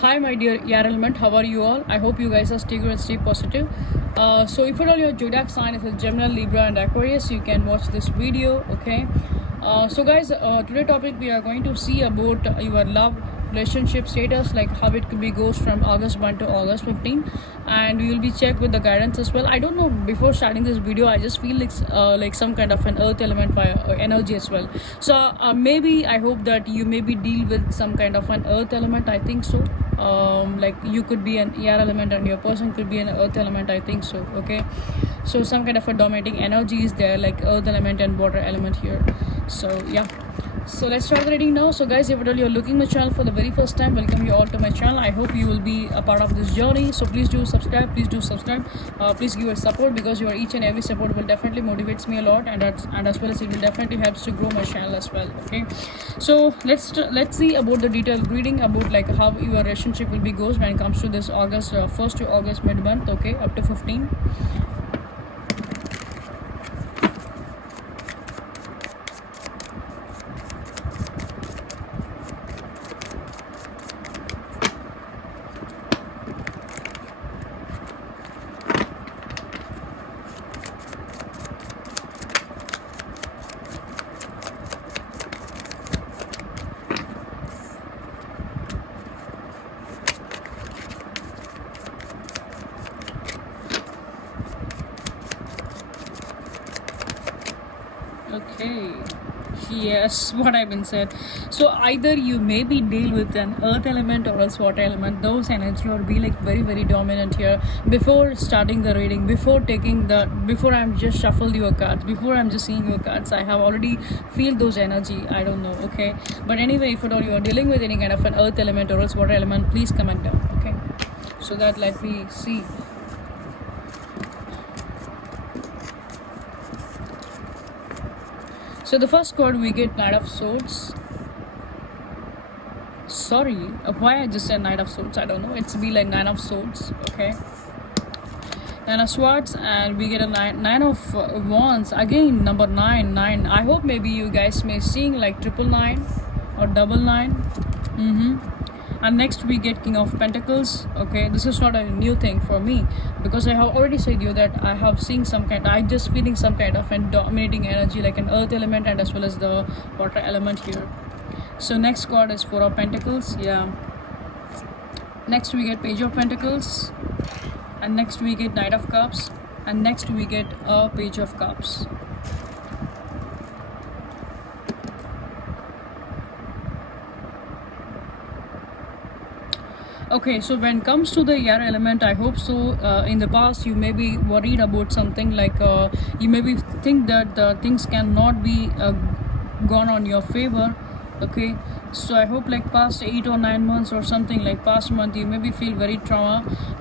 Hi, my dear Air Element. How are you all? I hope you guys are stay good and stay positive. So, if at all your zodiac sign is a Gemini, Libra, and Aquarius, you can watch this video. Okay. So, guys, today topic we are going to see about your love relationship status, like how it could be goes from August 1 to August 15, and we will be checked with the guidance as well. I don't know. Before starting this video, I just feel like some kind of an earth element energy as well. So maybe I hope that you maybe deal with some kind of an earth element. I think so. Like you could be an air element and your person could be an earth element. I think so. Okay. So some kind of a dominating energy is there, like earth element and water element here. So yeah. So let's start the reading now. So guys, if at all you're looking my channel for the very first time, welcome you all to my channel. I hope you will be a part of this journey. So please do subscribe. Please give us support, because your each and every support will definitely motivates me a lot, and as well as it will definitely helps to grow my channel as well. Okay. So let's see about the detailed reading about like how your relationship will be goes when it comes to this August 1st to August mid month. Okay, up to 15. Okay, yes, what I've been said. So either you maybe deal with an earth element or else water element, those energy, or be like very dominant here. Before starting the reading, before I'm just shuffle your cards, before I'm just seeing your cards, I have already feel those energy. I don't know. Okay, but anyway, if at all you are dealing with any kind of an earth element or else water element, please comment down. Okay, so that let me see. So the first card we get Knight of Swords. Sorry, why I just said Knight of Swords, I don't know. It's be like Nine of Swords, okay. Nine of Swords, and we get a nine of Wands. Again, number 9. I hope maybe you guys may seeing like 999 or 99. And next we get King of Pentacles. Okay, this is not a new thing for me, because I have already said you that I have seen I just feeling some kind of a dominating energy, like an earth element and as well as the water element here. So next card is Four of Pentacles. Yeah, next we get Page of Pentacles, and next we get Knight of Cups, and next we get a Page of Cups. Okay, so when it comes to the air element, I hope so. In the past, you may be worried about something, like you maybe think that the things cannot be gone on your favor. Okay, so I hope like past 8 or 9 months or something, like past month, you maybe feel very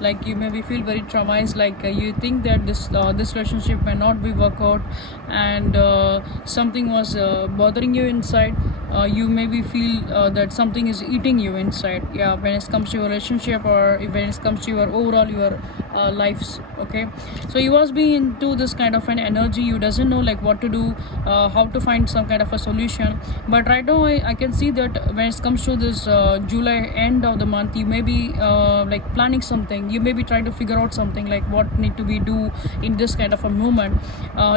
like you maybe feel very traumatized, like you think that this relationship may not be work out, and something was bothering you inside. You maybe feel that something is eating you inside. Yeah, when it comes to your relationship, or when it comes to your overall your lives. Okay, so you was being into this kind of an energy. You doesn't know like what to do, how to find some kind of a solution. But right now I can see that when it comes to this July end of the month, you may be like planning something. You may be trying to figure out something, like what need to be do in this kind of a moment.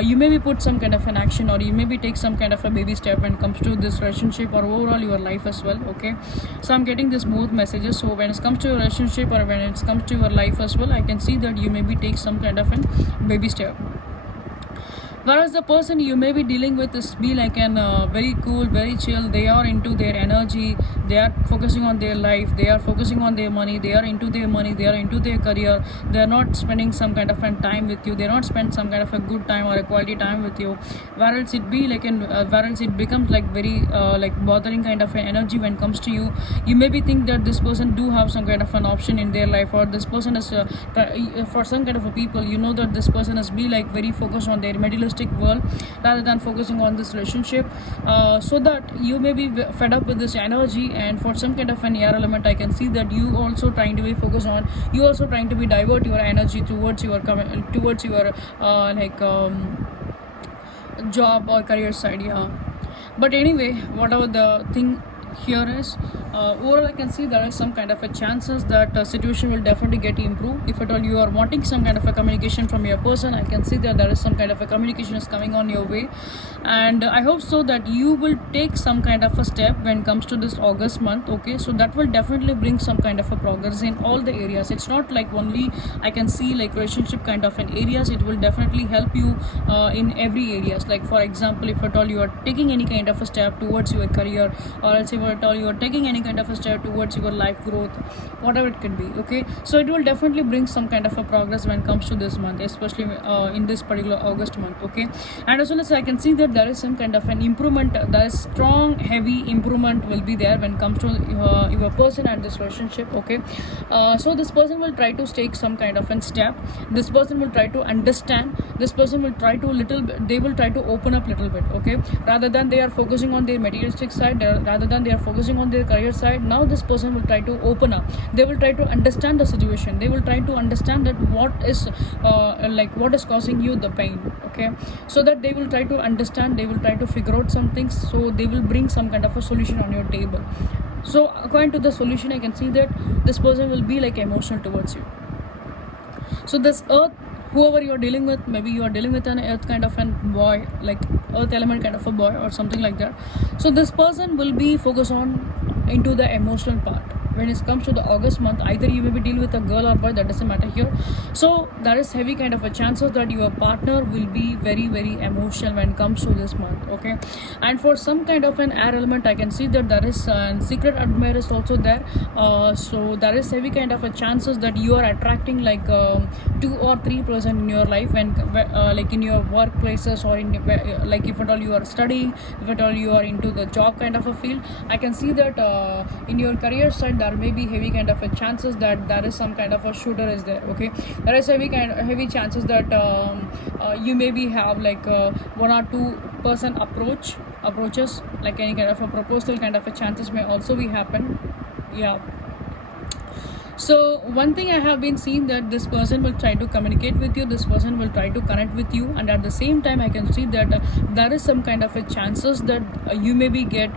You maybe put some kind of an action, or you maybe take some kind of a baby step when it comes to this relationship or overall your life as well. Okay, so I'm getting this both messages. So when it comes to your relationship or when it comes to your life as well, I can see that you maybe take some kind of a baby step. Whereas the person you may be dealing with is be like an very cool, very chill. They are into their energy. They are focusing on their life. They are focusing on their money. They are into their money. They are into their career. They are not spending some kind of a time with you. They are not spend some kind of a good time or a quality time with you. Whereas it be like whereas it becomes like very like bothering kind of an energy when it comes to you. You maybe think that this person do have some kind of an option in their life, or this person is for some kind of a people. You know that this person is be like very focused on their materialistic world rather than focusing on this relationship, so that you may be fed up with this energy. And for some kind of an air element, I can see that you also trying to be focused on, you also trying to be divert your energy towards your job or career side. Yeah, but anyway, whatever the thing here is, overall I can see there is some kind of a chances that situation will definitely get improved. If at all you are wanting some kind of a communication from your person, I can see that there is some kind of a communication is coming on your way, and I hope so that you will take some kind of a step when it comes to this August month. Okay, so that will definitely bring some kind of a progress in all the areas. It's not like only I can see like relationship kind of an areas. It will definitely help you in every areas. Like for example, if at all you are taking any kind of a step towards your career, or else if at all you are taking any kind of a step towards your life growth, whatever it could be. Okay, so it will definitely bring some kind of a progress when it comes to this month, especially in this particular August month. Okay, and as well as I can see that there is some kind of an improvement. There is strong heavy improvement will be there when it comes to your person and this relationship. Okay, so this person will try to take some kind of a step. This person will try to understand. This person will try to little bit, they will try to open up little bit. Okay, rather than they are focusing on their materialistic side, rather than they are focusing on their career side, now this person will try to open up. They will try to understand the situation. They will try to understand that what is what is causing you the pain. Okay, so that they will try to understand, they will try to figure out some things, so they will bring some kind of a solution on your table. So according to the solution, I can see that this person will be like emotional towards you. So this earth, whoever you are dealing with, maybe you are dealing with an earth kind of a boy, like earth element kind of a boy or something like that. So this person will be focused on into the emotional part when it comes to the August month. Either you may be dealing with a girl or boy, that doesn't matter here. So there is heavy kind of a chances that your partner will be very emotional when it comes to this month. Okay, and for some kind of an air element, I can see that there is a secret admirer is also there. So there is heavy kind of a chances that you are attracting like 2 or 3% in your life, when like in your workplaces, or in like if at all you are studying, if at all you are into the job kind of a field. I can see that in your career side there may be heavy kind of a chances that there is some kind of a shooter is there. Okay, there is heavy chances that you maybe have like 1 or 2% approaches, like any kind of a proposal kind of a chances may also be happen. Yeah. So one thing I have been seeing that this person will try to communicate with you, this person will try to connect with you, and at the same time I can see that there is some kind of a chances that you maybe get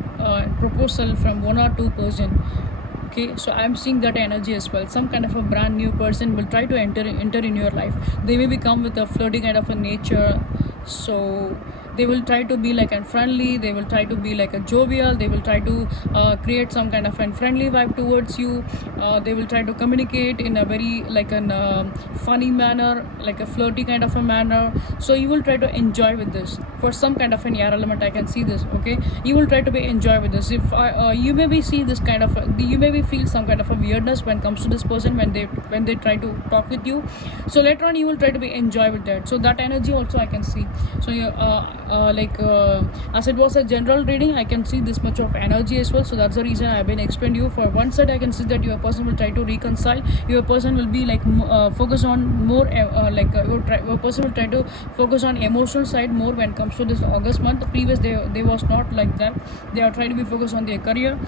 proposal from 1 or 2%. Okay, so I'm seeing that energy as well. Some kind of a brand new person will try to enter in your life. They may become with a flirty kind of a nature. So they will try to be like a friendly, they will try to be like a jovial, they will try to create some kind of a friendly vibe towards you. They will try to communicate in a very like an funny manner, like a flirty kind of a manner. So you will try to enjoy with this. For some kind of an air element, I can see this. Okay, you will try to be enjoy with this. If you maybe see this kind of you maybe feel some kind of a weirdness when it comes to this person when they try to talk with you. So later on you will try to be enjoy with that. So that energy also I can see. So you as it was a general reading, I can see this much of energy as well. So that's the reason I've been explained you. For one side I can see that your person will try to reconcile, your person will be like focus on more your person will try to focus on emotional side more when it comes to this August month. Previous they was not like that. They are trying to be focused on their career.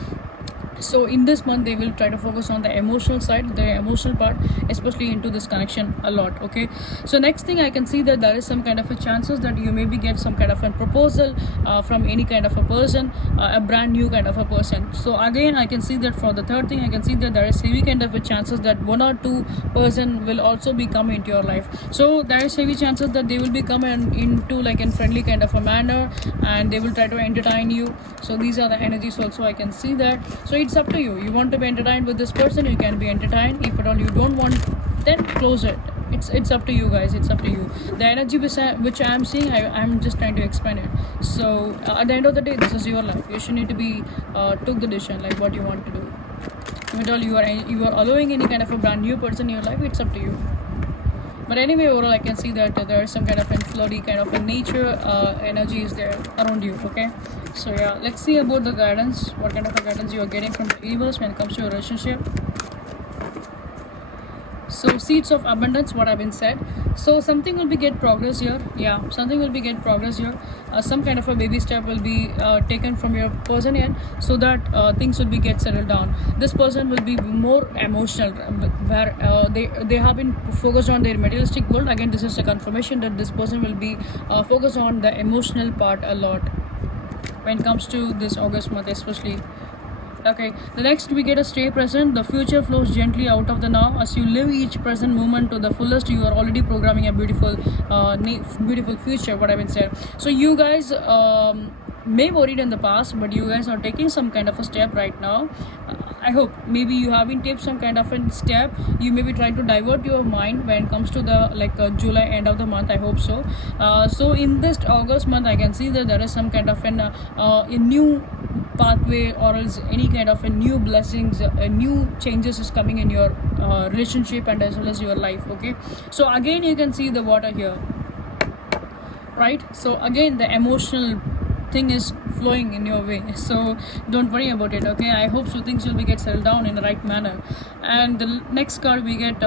So in this month they will try to focus on the emotional side, the emotional part, especially into this connection a lot. Okay, so next thing I can see that there is some kind of a chances that you maybe get some kind of a proposal from any kind of a person, a brand new kind of a person. So again I can see that for the third thing I can see that there is heavy kind of a chances that 1 or 2% will also be coming into your life. So there is heavy chances that they will be coming into like in friendly kind of a manner, and they will try to entertain you. So these are the energies also I can see that. So it's up to you. You want to be entertained with this person, you can be entertained. If at all you don't want, then close it. It's up to you guys. It's up to you. The energy which I am seeing, I'm just trying to explain it. So at the end of the day, this is your life. You should need to be took the decision like what you want to do. If at all you are allowing any kind of a brand new person in your life, it's up to you. But anyway, overall I can see that there is some kind of a floaty kind of a nature energy is there around you. Okay, so yeah, let's see about the guidance. What kind of a guidance you are getting from the universe when it comes to your relationship. So seeds of abundance, what I've been said. So something will be get progress here. Yeah, something will be get progress here. Some kind of a baby step will be taken from your person end, so that things will be get settled down. This person will be more emotional, where they have been focused on their materialistic world. Again, this is a confirmation that this person will be focused on the emotional part a lot when it comes to this August month, especially. Okay, the next we get a stay present. The future flows gently out of the now. As you live each present moment to the fullest, you are already programming a beautiful, beautiful future. What I've been said. So you guys may worried in the past, but you guys are taking some kind of a step right now. I hope maybe you have been taking some kind of a step. You maybe try to divert your mind when it comes to the July end of the month. I hope so. So in this August month, I can see that there is some kind of a new pathway, or else any kind of a new blessings, new changes is coming in your relationship and as well as your life. Okay, so again you can see the water here, right? So again the emotional thing is flowing in your way, so don't worry about it. Okay, I hope so things will be get settled down in the right manner. And the next card we get,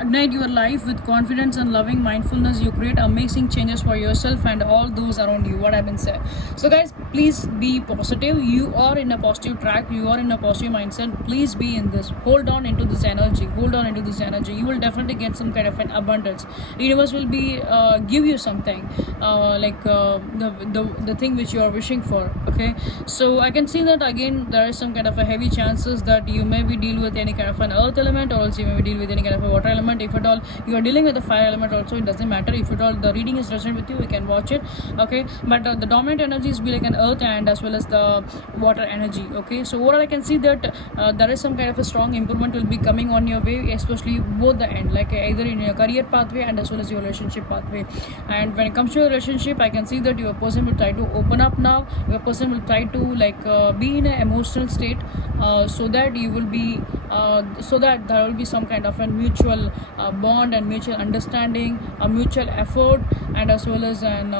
ignite your life with confidence and loving mindfulness. You create amazing changes for yourself and all those around you. What I've been said. So guys, please be positive. You are in a positive track. You are in a positive mindset. Please be in this. Hold on into this energy. Hold on into this energy. You will definitely get some kind of an abundance. The universe will be give you something the thing which you are wishing for. Okay, so I can see that again there is some kind of a heavy chances that you may be deal with any kind of an earth element, or else you may be deal with any kind of a water element. If at all you are dealing with the fire element also, it doesn't matter. If at all the reading is resonant with you, you can watch it. Okay, but the dominant energies be like an earth and as well as the water energy. Okay, so overall I can see that there is some kind of a strong improvement will be coming on your way, especially both the end, either in your career pathway and as well as your relationship pathway. And when it comes to your relationship, I can see that your person will try to open up now. Your person will try to be in an emotional state, so that you will be so that there will be some kind of a mutual bond and mutual understanding, a mutual effort, and as well as an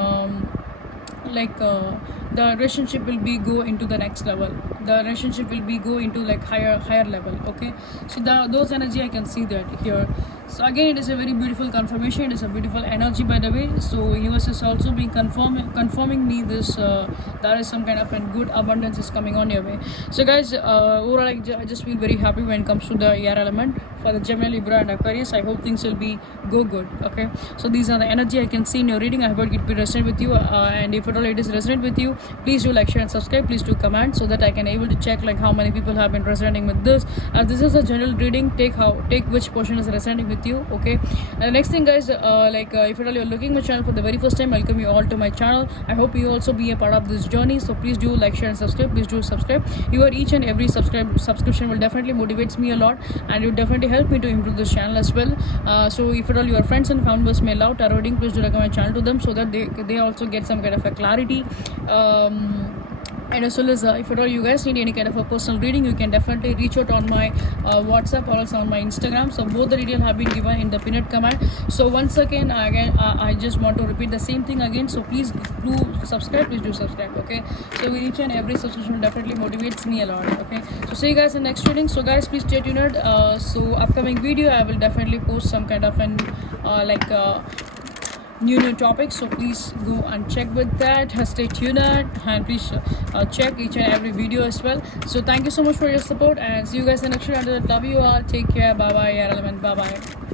the relationship will be go into the next level. The relationship will be go into higher level. Okay, so those energy I can see that here. So again it is a very beautiful confirmation. It is a beautiful energy, by the way. So universe is also being confirming me this there is some kind of a good abundance is coming on your way. So guys, overall I just feel very happy when it comes to the air element for the Gemini, Libra and Aquarius. I hope things will be go good. Okay, so these are the energy I can see in your reading. I hope it will resonate with you, and if at all it is resonate with you, please do like, share and subscribe. Please do comment so that I can able to check how many people have been resonating with this. This is a general reading. Take which portion is resonating with you. Okay, and the next thing guys, if at all you're looking my channel for the very first time, welcome you all to my channel. I hope you also be a part of this journey, so please do like, share and subscribe. Please do subscribe. Your each and every subscription will definitely motivates me a lot, and it definitely help me to improve this channel as well. So if at all your friends and family members may love tarot reading, please do recommend my channel to them so that they also get some kind of a clarity. And as well as if at all you guys need any kind of a personal reading, you can definitely reach out on my WhatsApp or also on my Instagram. So both the details have been given in the pinned comment. So once again I just want to repeat the same thing again. So please do subscribe. Please do subscribe. Okay, so each and every subscription definitely motivates me a lot. Okay, so see you guys in next reading. So guys, please stay tuned. So upcoming video I will definitely post some kind of an new topics, so please go and check with that. Stay tuned and please check each and every video as well. So thank you so much for your support, and see you guys in the next video. Until then, love you all. Take care. Bye bye. Bye bye.